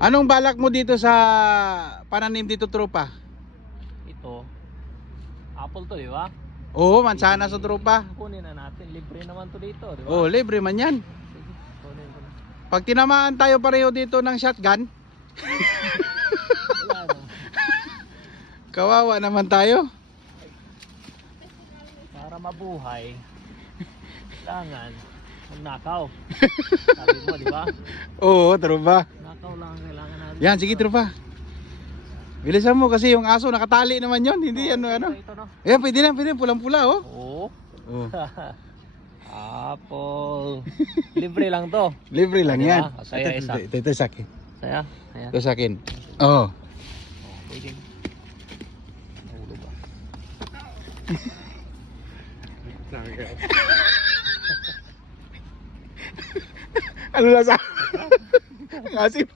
Anong balak mo dito sa pananim dito tropa? Ito. Apple to, di ba? Oo, mansana sa tropa. Kunin na natin. Libre naman to dito, di ba? Oo, libre man yan. Sige, kunin ko na. Pag tinamaan tayo pareho dito ng shotgun, Wala na. kawawa naman tayo. Para mabuhay, kailangan magnakaw. Sabi mo, di ba? Oo, tropa. Nakaw lang ang kailangan natin. Yan, sige tropa. Bilisan mo kasi yung aso nakatali naman yon, hindi ano ano. Ito, no? Ayan, pwede na, pwede na, pulang-pula oh. Oo. Oo. Apple. Libre lang to. Libre lang yan. Saya isa. ito, ito, ito sa akin. Saya. Ayan. Ito sa akin. Oo. Oh, pwede. Nahulog ba? Ano lang sa... Ang asim.